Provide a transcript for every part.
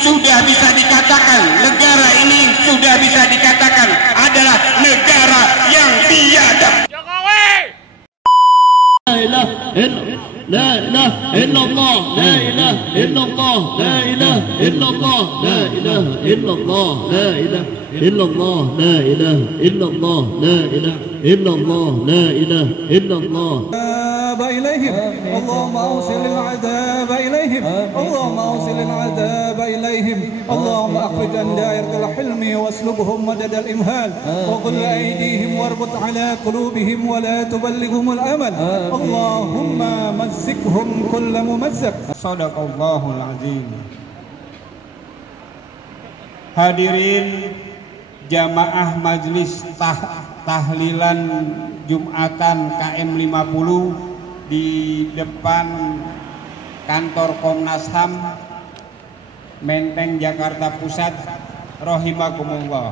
sudah bisa dikatakan, negara ini sudah bisa dikatakan adalah negara yang biadab. Jokowi! La ilaha illallah, la ilaha illallah, la ilaha illallah, la ilaha illallah, la ilaha illallah, la ilaha illallah, la ilaha illallah, la ilaha illallah. إليهم اللهم أوصل العذاب إليهم اللهم أوصل العذاب إليهم اللهم أخرج عن دائرة الحلم واسلبهم مدد الإمهال وقل أيديهم واربط على قلوبهم ولا تبلغهم الأمل اللهم مزقهم كل ممزق. صدق الله العظيم. Hadirin jamaah majlis tahlilan Jumatan KM 50 di depan kantor Komnas HAM Menteng Jakarta Pusat, rahimakumullah.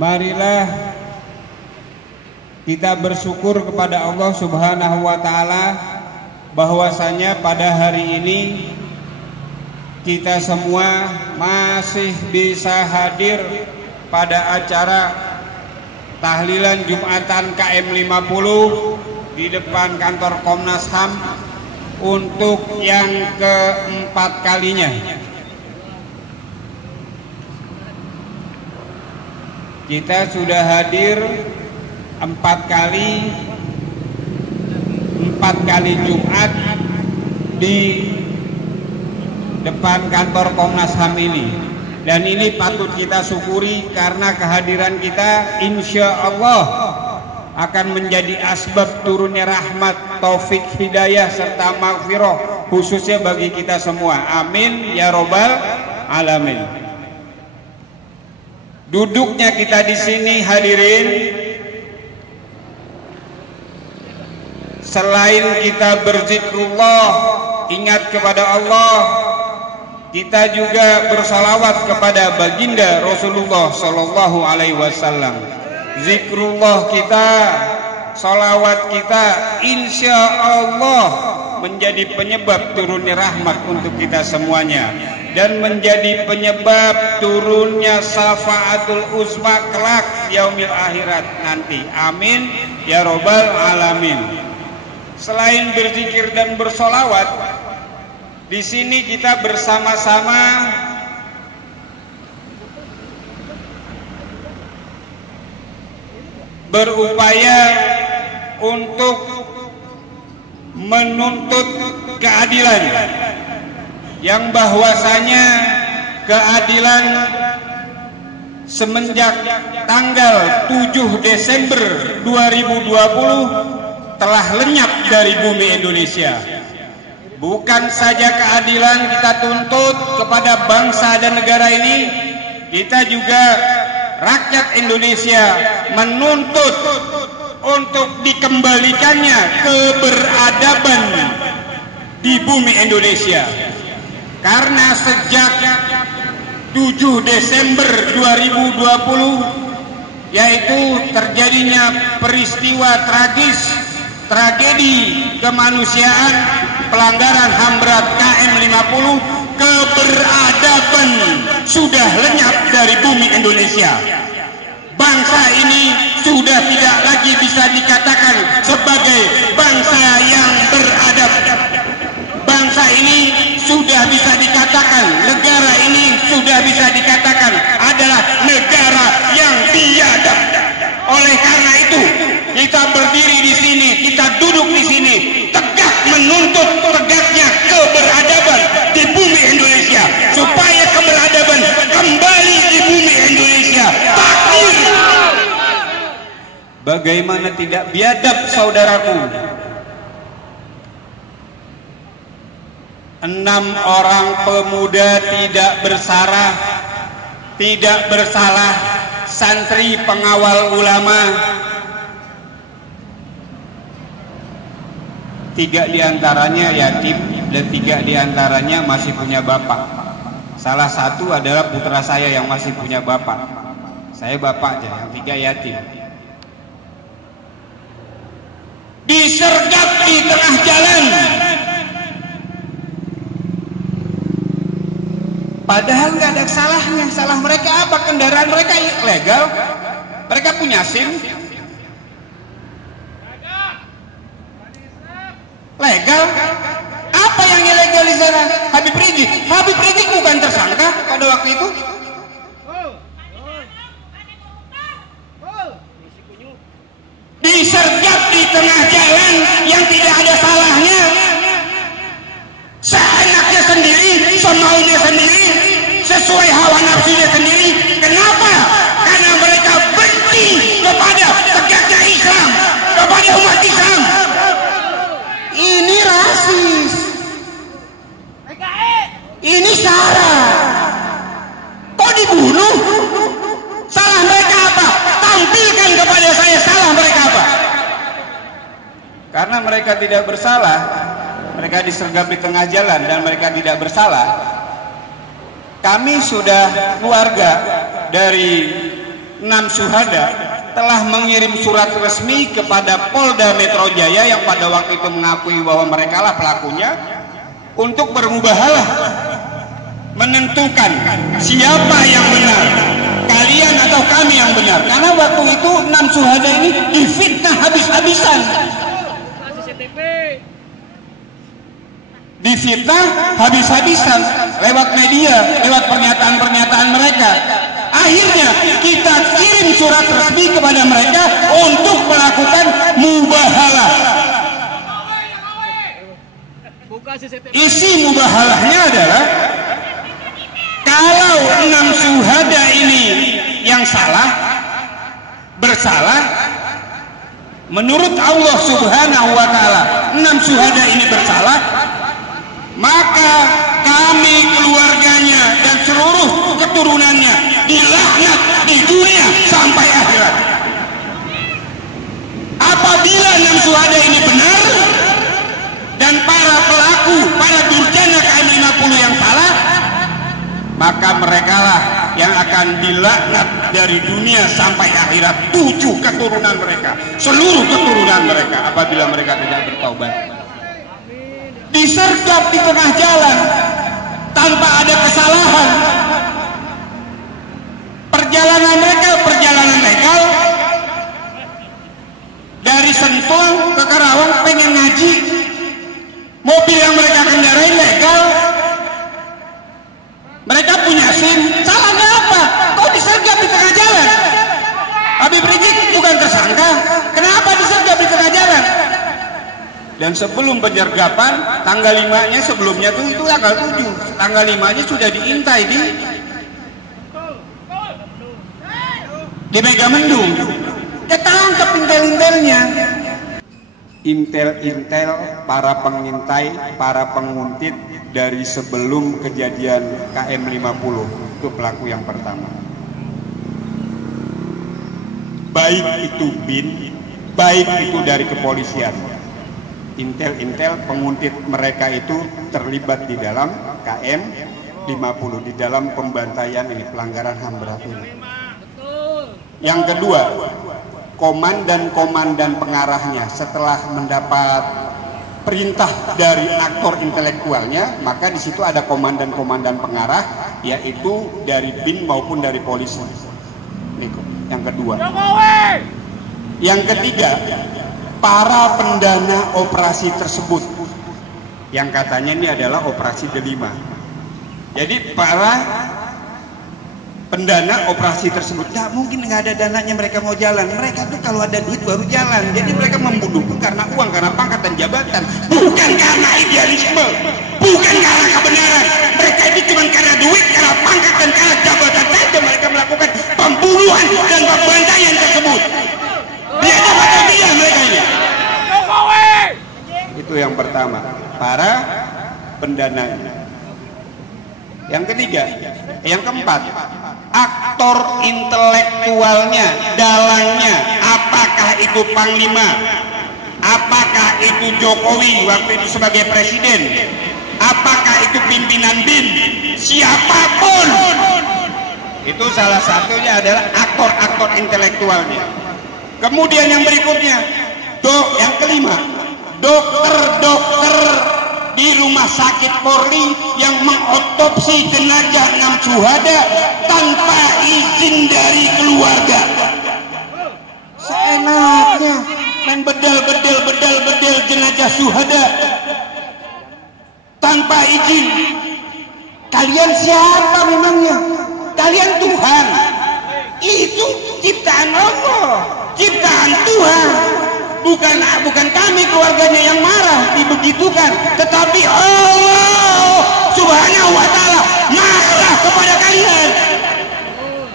Marilah kita bersyukur kepada Allah Subhanahu wa taala bahwasanya pada hari ini kita semua masih bisa hadir pada acara tahlilan Jumatan KM 50 di depan kantor Komnas HAM untuk yang keempat kalinya. Kita sudah hadir 4 kali Jumat di depan kantor Komnas HAM ini. Dan ini patut kita syukuri karena kehadiran kita insya Allah akan menjadi asbab turunnya rahmat, taufik, hidayah, serta maghfirah khususnya bagi kita semua. Amin ya robbal alamin. Duduknya kita di sini hadirin, selain kita berzikrullah, ingat kepada Allah, kita juga bersalawat kepada baginda Rasulullah Sallallahu Alaihi Wasallam. Zikrullah kita, salawat kita, insya Allah menjadi penyebab turunnya rahmat untuk kita semuanya dan menjadi penyebab turunnya syafaatul uzma kelak yaumil akhirat nanti. Amin ya robbal alamin. Selain berzikir dan bersolawat, di sini kita bersama-sama berupaya untuk menuntut keadilan, yang bahwasanya keadilan semenjak tanggal 7 Desember 2020 telah lenyap dari bumi Indonesia. Bukan saja keadilan kita tuntut kepada bangsa dan negara ini, kita juga rakyat Indonesia menuntut untuk dikembalikannya keberadaban di bumi Indonesia. Karena sejak 7 Desember 2020 yaitu terjadinya peristiwa tragis, tragedi kemanusiaan, pelanggaran HAM berat KM 50, keberadaban sudah lenyap dari bumi Indonesia. Bangsa ini sudah tidak lagi bisa dikatakan sebagai bangsa yang beradab. Bangsa ini sudah bisa dikatakan, negara ini sudah bisa dikatakan adalah negara yang biadab. Oleh karena itu, kita berdiri di sini, kita duduk di sini, tegak menuntut tegaknya keberadaban di bumi Indonesia, supaya keberadaban kembali di bumi Indonesia. Takbir! Bagaimana tidak biadab, saudaraku? 6 orang pemuda tidak bersalah, santri pengawal ulama, 3 diantaranya yatim dan 3 diantaranya masih punya bapak. Salah satu adalah putra saya yang masih punya bapak. Saya bapaknya, yang 3 yatim. Disergap di tengah jalan Padahal nggak ada salahnya. Salah mereka apa? Kendaraan mereka legal, mereka punya SIM, legal. Apa yang ilegal di sana? Habib Rizik bukan tersangka pada waktu itu. Disergap di tengah jalan yang tidak ada salahnya, seenaknya sendiri, semaunya sendiri, sesuai hawa nafsunya sendiri. Kenapa? Karena mereka benci kepada tegaknya Islam, kepada umat Islam. Ini rasis, ini SARA. Kok dibunuh? Salah mereka apa? Tampilkan kepada saya salah mereka apa? Karena mereka tidak bersalah, mereka disergap di tengah jalan dan mereka tidak bersalah. Kami sudah keluarga dari 6 syuhada telah mengirim surat resmi kepada Polda Metro Jaya yang pada waktu itu mengakui bahwa mereka lah pelakunya untuk bermubahalah menentukan siapa yang benar, kalian atau kami yang benar. Karena waktu itu 6 syuhada ini difitnah habis-habisan, difitnah habis-habisan lewat media, lewat pernyataan-pernyataan mereka. Akhirnya kita kirim surat resmi kepada mereka untuk melakukan mubahalah. Isi mubahalahnya adalah kalau 6 syuhada ini yang salah, bersalah, menurut Allah Subhanahu wa Ta'ala 6 syuhada ini bersalah, maka kami keluarganya dan seluruh keturunannya dilaknat di dunia sampai akhirat. Apabila 6 syuhada ini benar dan para pelaku, para durjana KM 50 yang salah, maka merekalah yang akan dilaknat dari dunia sampai akhirat. 7 keturunan mereka, seluruh keturunan mereka, apabila mereka tidak bertaubat. Disergap di tengah jalan tanpa ada kesalahan. Perjalanan mereka perjalanan legal dari Sentul ke Karawang, pengen ngaji, mobil yang mereka kendarai legal, mereka punya SIM. Salahnya apa? Kok disergap di tengah jalan? Habib Rizik bukan tersangka, kenapa disergap di tengah jalan? Dan sebelum penyergapan, tanggal 5-nya sebelumnya tuh itu tanggal 7, tanggal 5-nya sudah diintai di Megamendung. Ketangkep intel-intelnya. Intel-intel, para pengintai, para penguntit dari sebelum kejadian KM 50. Itu pelaku yang pertama. Baik itu BIN, baik itu dari kepolisian. Intel-intel penguntit mereka itu terlibat di dalam KM 50, di dalam pembantaian ini, pelanggaran HAM berat ini. Yang kedua, komandan-komandan pengarahnya setelah mendapat perintah dari aktor intelektualnya, maka di situ ada komandan-komandan pengarah, yaitu dari BIN maupun dari polisi. Ini yang kedua. Yang ketiga, para pendana operasi tersebut, yang katanya ini adalah operasi delima. Jadi para pendana operasi tersebut, nggak mungkin nggak ada dananya mereka mau jalan. Mereka tuh kalau ada duit baru jalan. Jadi mereka membunuh itu karena uang, karena pangkat dan jabatan, bukan karena idealisme, bukan karena kebenaran. Mereka itu cuma karena duit, karena pangkat dan karena jabatan saja mereka melakukan pembunuhan dan pembantaian tersebut. Dia dapat hadiah mereka ini. Itu yang pertama, para pendananya. Yang ketiga, yang keempat, aktor intelektualnya, dalangnya. Apakah itu Panglima, apakah itu Jokowi waktu itu sebagai presiden, apakah itu pimpinan BIN, siapapun, itu salah satunya adalah aktor-aktor intelektualnya. Kemudian yang berikutnya, yang kelima, dokter-dokter di rumah sakit Polri yang mengotopsi jenazah 6 syuhada tanpa izin dari keluarga. Seenaknya main bedel jenazah syuhada tanpa izin. Kalian siapa memangnya? Kalian Tuhan. Itu ciptaan Allah, ciptaan Tuhan. Bukan kami keluarganya yang marah dibegitukan, tetapi Allah Subhanahu wa taala marah kepada kalian.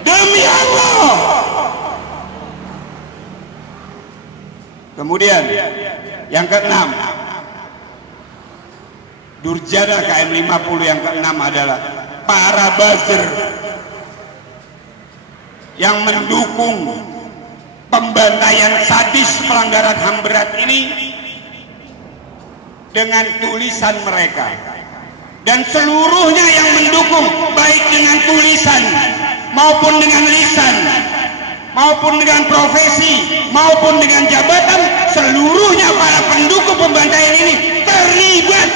Demi Allah. Kemudian yang keenam, durjana KM 50 yang keenam adalah para buzzer yang mendukung pembantaian sadis pelanggaran HAM berat ini dengan tulisan mereka, dan seluruhnya yang mendukung baik dengan tulisan maupun dengan lisan maupun dengan profesi maupun dengan jabatan, seluruhnya para pendukung pembantaian ini terlibat